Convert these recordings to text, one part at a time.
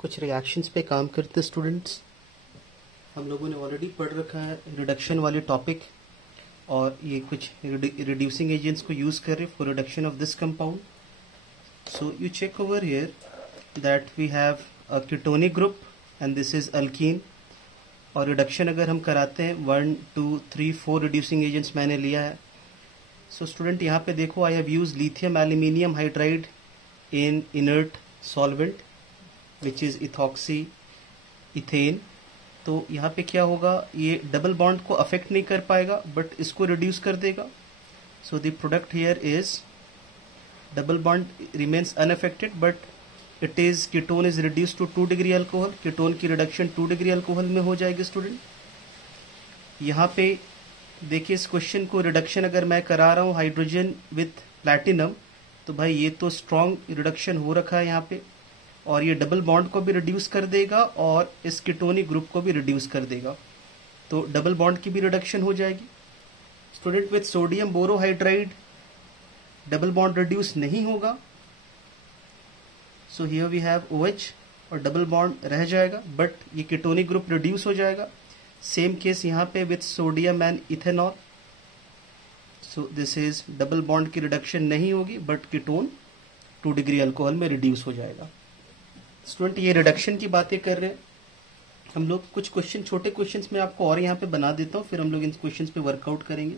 कुछ रिएक्शंस पे काम करते स्टूडेंट्स। हम लोगों ने ऑलरेडी पढ़ रखा है रिडक्शन वाले टॉपिक, और ये कुछ रिड्यूसिंग एजेंट्स को यूज कर रहे for reduction of this compound. So you check over here that we have a ketonic group and this is alkene. और रिडक्शन अगर हम कराते हैं 1 2 3 4 रिड्यूसिंग एजेंट्स मैंने लिया है. सो स्टूडेंट यहाँ पे देखो, I have use lithium aluminium hydride in inert solvent which is ethoxy ethane. तो यहाँ पे क्या होगा, ये डबल बॉन्ड को अफेक्ट नहीं कर पाएगा बट इसको रिड्यूस कर देगा. So the product here is double bond remains unaffected but it is ketone is reduce to 2 degree alcohol. Ketone की रिडक्शन 2 डिग्री अल्कोहल में हो जाएगी स्टूडेंट. यहाँ पे देखिए इस क्वेश्चन को रिडक्शन अगर मैं करा रहा हूँ हाइड्रोजन विथ प्लैटिनम, तो भाई ये तो स्ट्रॉन्ग रिडक्शन हो रखा है यहाँ पे, और ये डबल बॉन्ड को भी रिड्यूस कर देगा और इस कीटोनिक ग्रुप को भी रिड्यूस कर देगा. तो डबल बॉन्ड की भी रिडक्शन हो जाएगी. Student with sodium borohydride double bond reduce नहीं होगा. So here we have OH और डबल बॉन्ड रह जाएगा बट ये कीटोनिक ग्रुप रिड्यूस हो जाएगा. सेम केस यहाँ पे with sodium and ethanol. So this is double bond की रिडक्शन नहीं होगी बट कीटोन 2 डिग्री अल्कोहल में रिड्यूस हो जाएगा. स्टूडेंट ये रिडक्शन की बातें कर रहे हैं हम लोग. कुछ क्वेश्चन छोटे क्वेश्चंस में आपको और यहाँ पे बना देता हूँ, फिर हम लोग इन क्वेश्चंस पे वर्कआउट करेंगे.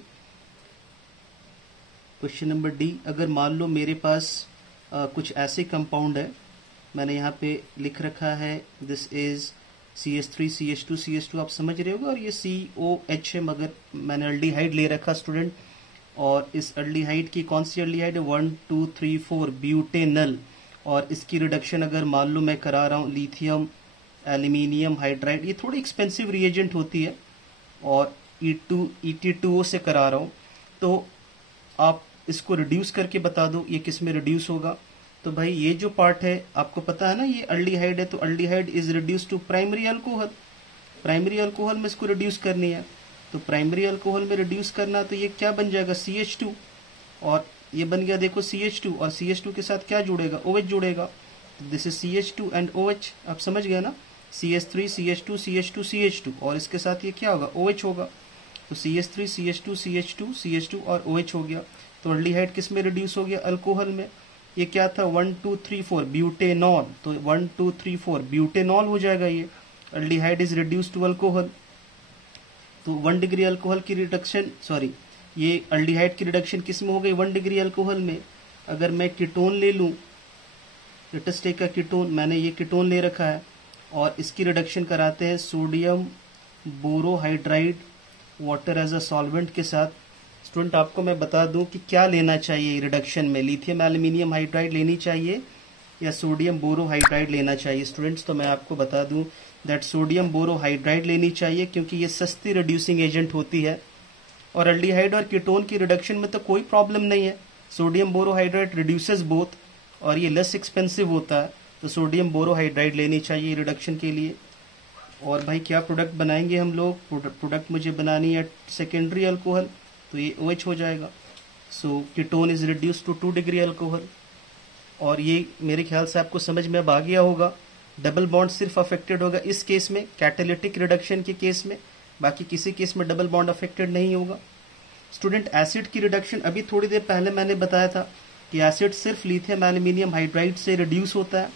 क्वेश्चन नंबर डी, अगर मान लो मेरे पास कुछ ऐसे कंपाउंड है, मैंने यहाँ पे लिख रखा है this is CH3 CH2 CH2 आप समझ रहे होगे, और ये COH है मगर मैंने अल्डिहाइड ले रखा स्टूडेंट. और इस अल्डिहाइड की कौन सी अल्डिहाइड है, 1 2 3 4 ब्यूटेनल. और इसकी रिडक्शन अगर मान लो मैं करा रहा हूँ लिथियम एल्यूमिनियम हाइड्राइड, ये थोड़ी एक्सपेंसिव रिएजेंट होती है, और ET2O से करा रहा हूँ. तो आप इसको रिड्यूस करके बता दो ये किस में रिड्यूस होगा. तो भाई ये जो पार्ट है आपको पता है ना, ये अल्डिहाइड है, तो aldehyde is reduce to primary alcohol. Primary alcohol में इसको रिड्यूस करनी है, तो प्राइमरी अल्कोहल में रिड्यूस करना, तो ये क्या बन जाएगा CH2, और ये बन गया देखो CH2, और CH2 के साथ क्या जुड़ेगा, OH जुड़ेगा. This is CH2 and OH. आप समझ गए ना, CH3 CH2 CH2 CH2, और इसके साथ ये क्या होगा, OH होगा. तो CH3 CH2 CH2 CH2 और OH हो गया. तो अल्डिहाइड किस में रिड्यूस हो गया, अल्कोहल में. ये क्या था 1 2 3 4 ब्यूटेनॉल, तो 1 2 3 4 ब्यूटेनॉल हो जाएगा. ये aldehyde is reduce to alcohol. तो 1 डिग्री अल्कोहल की रिडक्शन, सॉरी ये अल्डिहाइड की रिडक्शन किस में हो गई, 1 डिग्री अल्कोहल में. अगर मैं कीटोन ले लूं, let us take a ketone, मैंने ये कीटोन ले रखा है, और इसकी रिडक्शन कराते हैं sodium borohydride water as a solvent के साथ. स्टूडेंट आपको मैं बता दूं कि क्या लेना चाहिए रिडक्शन में, लिथियम एल्यूमिनियम हाइड्राइड लेनी चाहिए या सोडियम बोरोहाइड्राइड लेना चाहिए. स्टूडेंट्स तो मैं आपको बता दूं दैट सोडियम बोरोहाइड्राइड लेनी चाहिए, क्योंकि ये सस्ती रिड्यूसिंग एजेंट होती है, और अल्डिहाइड और कीटोन की रिडक्शन में तो कोई प्रॉब्लम नहीं है. सोडियम बोरोहाइड्राइड रिड्यूसेस बोथ, और ये लेस एक्सपेंसिव होता है, तो सोडियम बोरोहाइड्राइड लेनी चाहिए रिडक्शन के लिए. और भाई क्या प्रोडक्ट बनाएंगे हम लोग, प्रोडक्ट मुझे बनानी है सेकेंडरी अल्कोहल, तो ये OH हो जाएगा. So ketone is reduce to 2 degree alcohol. और ये मेरे ख्याल से आपको समझ में अब आ गया होगा. डबल बॉन्ड सिर्फ अफेक्टेड होगा इस केस में, कैटालिटिक रिडक्शन के केस में, बाकी किसी केस में डबल बॉन्ड अफेक्टेड नहीं होगा. स्टूडेंट एसिड की रिडक्शन, अभी थोड़ी देर पहले मैंने बताया था कि एसिड सिर्फ लिथियम एल्यूमिनियम हाइड्राइड से रिड्यूस होता है,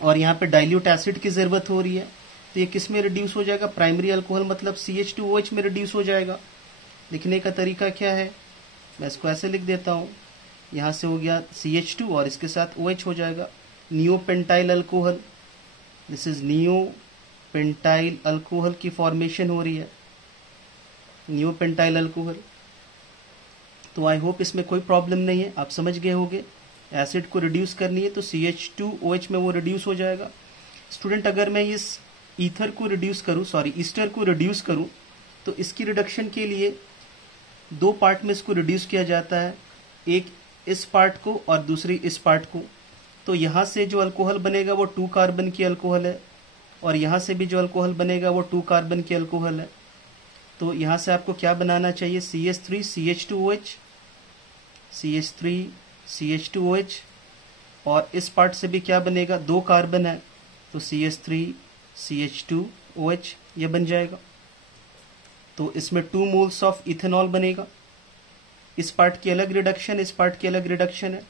और यहाँ पे डाइल्यूट एसिड की जरूरत हो रही है. तो ये किस में रिड्यूस हो जाएगा, प्राइमरी अल्कोहल मतलब CH2OH में रिड्यूस हो जाएगा. लिखने का तरीका क्या है, मैं इसको ऐसे लिख देता हूँ, यहाँ से हो गया CH2 और इसके साथ OH हो जाएगा. Neopentyl alcohol, this is neopentyl alcohol की फॉर्मेशन हो रही है, नियोपेंटाइल अल्कोहल. तो आई होप इसमें कोई प्रॉब्लम नहीं है, आप समझ गए होंगे. एसिड को रिड्यूस करनी है तो CH2OH में वो रिड्यूस हो जाएगा. स्टूडेंट अगर मैं इस ईथर को रिड्यूस करूं, सॉरी ईस्टर को रिड्यूस करूं, तो इसकी रिडक्शन के लिए 2 पार्ट में इसको रिड्यूस किया जाता है, एक इस पार्ट को और दूसरी इस पार्ट को. तो यहाँ से जो अल्कोहल बनेगा वो 2 कार्बन की अल्कोहल है, और यहाँ से भी जो अल्कोहल बनेगा वो 2 कार्बन की अल्कोहल है. तो यहाँ से आपको क्या बनाना चाहिए, CH3 CH2OH, CH3 CH2OH, और इस पार्ट से भी क्या बनेगा, 2 कार्बन है तो CH3CH2OH ये बन जाएगा। तो इसमें 2 मोल्स ऑफ इथेनॉल बनेगा। इस पार्ट की अलग रिडक्शन, इस पार्ट की अलग रिडक्शन है।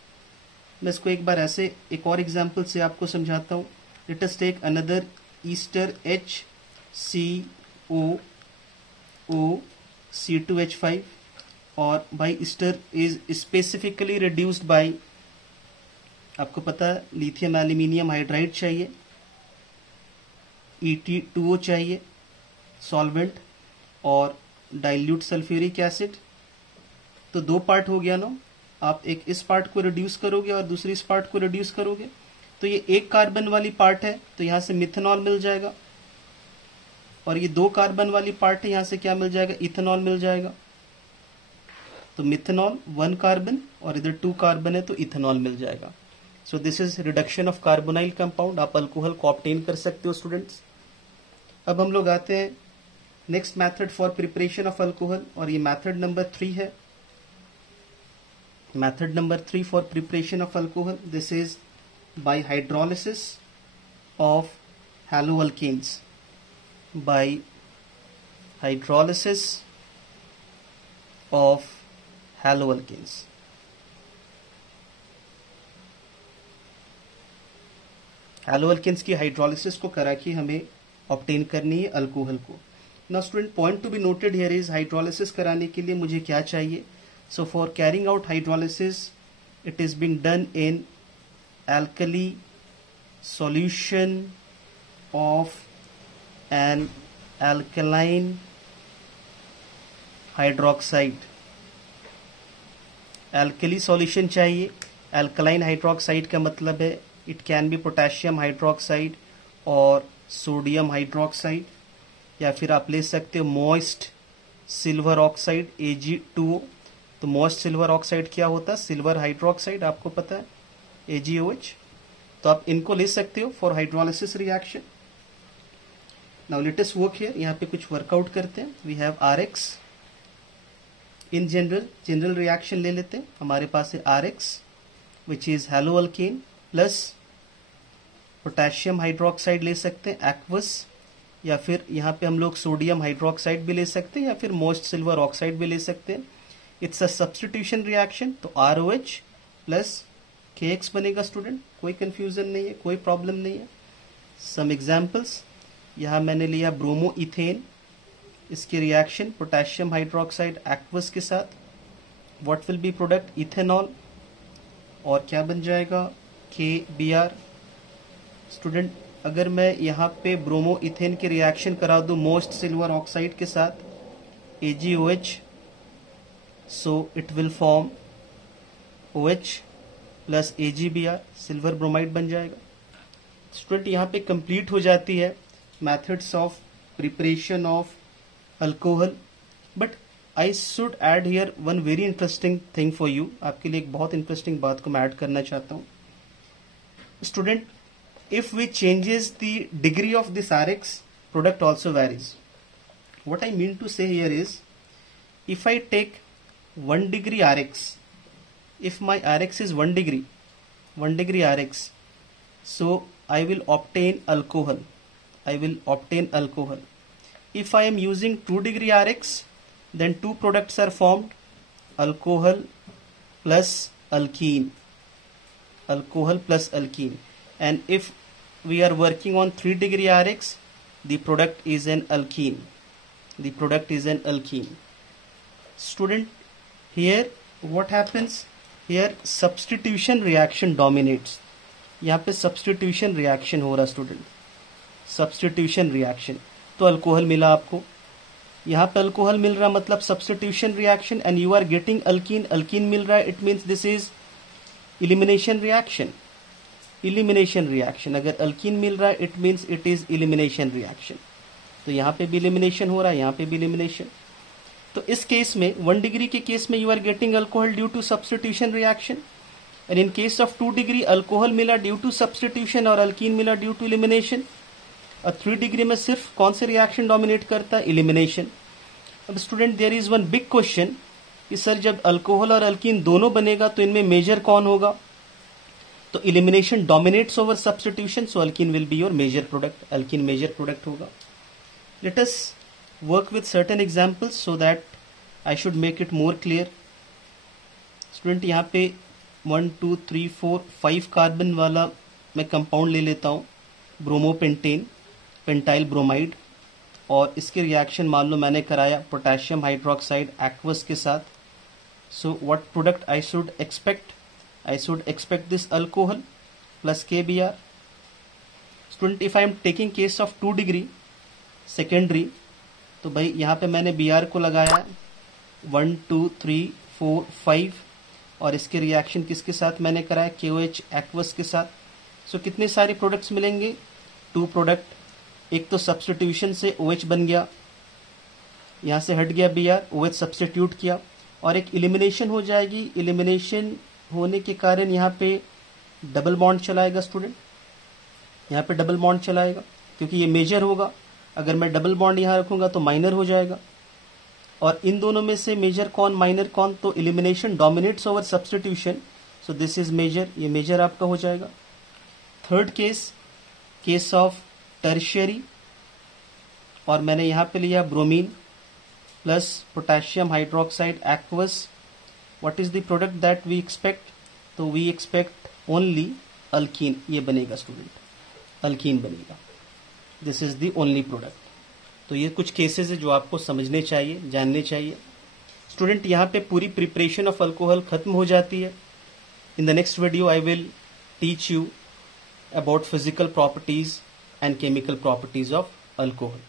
मैं इसको एक बार ऐसे एक और एग्जांपल से आपको समझाता हूँ। Let us take another ester HCOO(C2H5) और by ester is specifically reduced by, आपको पता है लिथियम एल्यूमिनियम हाइड्राइड चाहिए, ET2O चाहिए सॉल्वेंट, और डाइल्यूट सल्फ्यूरिक एसिड। तो 2 पार्ट हो गया ना। आप एक इस पार्ट को रिड्यूस करोगे और दूसरी इस पार्ट को रिड्यूस करोगे, तो ये 1 कार्बन वाली पार्ट है तो यहां से मिथेनॉल मिल जाएगा, और ये 2 कार्बन वाली पार्ट है, यहां से क्या मिल जाएगा, इथेनॉल मिल जाएगा। तो मिथेनॉल 1 कार्बन और इधर 2 कार्बन है तो इथेनॉल मिल जाएगा। So this is reduction of carbonyl compound. आप अल्कोहल को ऑब्टेन कर सकते हो स्टूडेंट्स। अब हम लोग आते हैं next method for preparation of alcohol, और ये मेथड नंबर 3 है। Method number 3 for preparation of alcohol, this is by hydrolysis of haloalkanes. By hydrolysis of haloalkanes. Haloalkanes की हाइड्रोलिसिस को करा के हमें ऑब्टेन करनी है अल्कोहल को। Now student, point to be noted here is hydrolysis कराने के लिए मुझे क्या चाहिए। So for carrying out hydrolysis it is being done in alkali solution of an alkaline hydroxide। alkali solution चाहिए। alkaline hydroxide का मतलब है it can be potassium hydroxide और sodium hydroxide, या फिर आप ले सकते हो moist silver oxide Ag2O। तो moist silver oxide क्या होता है, सिल्वर हाइड्रोक्साइड, आपको पता है AgOH। तो आप इनको ले सकते हो for hydrolysis reaction. Now let us work here. यहाँ पे कुछ वर्कआउट करते हैं। We have RX in general reaction ले लेते हैं। हमारे पास है RX which is haloalkane plus potassium hydroxide ले सकते हैं एक्वस, या फिर यहाँ पे हम लोग सोडियम हाइड्रोक्साइड भी ले सकते हैं, या फिर मोस्ट सिल्वर ऑक्साइड भी ले सकते हैं। It's a substitution reaction. तो ROH प्लस KX बनेगा स्टूडेंट। कोई कंफ्यूजन नहीं है, कोई प्रॉब्लम नहीं है। सम एग्जांपल्स, यहाँ मैंने लिया ब्रोमो इथेन, इसकी रिएक्शन पोटेशियम हाइड्रोक्साइड एक्वस के साथ। What will be product, ethanol, और क्या बन जाएगा, KBr। स्टूडेंट, अगर मैं यहाँ पे ब्रोमो इथेन की रिएक्शन करा दूं मोस्ट सिल्वर ऑक्साइड के साथ AgOH, so it will form OH plus AgBr, silver bromide बन जाएगा। स्टूडेंट, यहाँ पे कंप्लीट हो जाती है methods of preparation of alcohol. But I should add here one very interesting thing for you. आपके लिए एक बहुत इंटरेस्टिंग बात को मैं ऐड करना चाहता हूँ। Student, if we changes the degree of this RX, product also varies. What I mean to say here is, if I take 1 degree RX, if my RX is 1 degree RX, so I will obtain alcohol. If I am using 2 degree RX, then 2 products are formed, alcohol plus alkene. And if we are working on 3 degree RX, the product is an alkene. Student, here what happens? Here substitution reaction dominates. यहाँ पे substitution reaction हो रहा student, substitution reaction। तो alcohol मिला आपको, यहाँ पे alcohol मिल रहा मतलब substitution reaction, and you are getting alkene मिल रहा है, it means this is elimination reaction। अगर अल्कीन मिल रहा है it means it is elimination reaction। तो यहाँ पे भी elimination हो रहा है, यहाँ पे भी elimination। तो इस केस में 1 degree के केस में you are getting alcohol due to substitution reaction, and in case of 2 degree alcohol मिला ड्यू टू सब्स्टिट्यूशन और अल्कीन मिला ड्यू टू इलिमिनेशन। और 3 degree में सिर्फ कौन से रिएक्शन डोमिनेट करता है, इलिमिनेशन। अब student, there is one big question कि सर जब अल्कोहल और अल्कीन दोनों बनेगा तो इनमें मेजर कौन होगा। तो elimination dominates over substitution, so alkene will be your major product, alkene major product होगा. Let us work with certain examples so that I should make it more clear. Student यहाँ पे 1 2 3 4 5 कार्बन वाला मैं compound ले लेता हूँ, bromopentane, pentyl bromide, और इसके रिएक्शन मान लो मैंने कराया पोटेशियम हाइड्रोक्साइड एक्वस के साथ. So what product I should expect? I should expect this alcohol plus KBr. Student, if I am taking case of 2 degree secondary, तो भाई यहाँ पे मैंने Br को लगाया 1 2 3 4 5, और इसके रिएक्शन किसके साथ मैंने कराया? KOH एक्वस के साथ. सो कितने सारे प्रोडक्ट्स मिलेंगे? 2 प्रोडक्ट. एक तो सब्स्टिट्यूशन से OH बन गया, यहाँ से हट गया Br, OH सब्स्टिट्यूट किया, और एक इलिमिनेशन हो जाएगी. इलिमिनेशन होने के कारण यहाँ पे डबल बॉन्ड चलाएगा. स्टूडेंट, यहाँ पे डबल बॉन्ड चलाएगा क्योंकि ये मेजर होगा. अगर मैं डबल बॉन्ड यहाँ रखूंगा तो माइनर हो जाएगा. और इन दोनों में से मेजर कौन, माइनर कौन? तो elimination dominates over substitution, so this is major, ये मेजर आपका हो जाएगा. Third case, case of tertiary, और मैंने यहाँ पे लिया bromine plus potassium hydroxide aqueous. What is the product that we expect? तो we expect only alkene, ये बनेगा स्टूडेंट, अल्कीन बनेगा. This is the only product. तो ये कुछ केसेस है जो आपको समझने चाहिए, जानने चाहिए. स्टूडेंट, यहाँ पे पूरी प्रिपरेशन ऑफ अल्कोहल खत्म हो जाती है. In the next video I will teach you about physical properties and chemical properties of alcohol.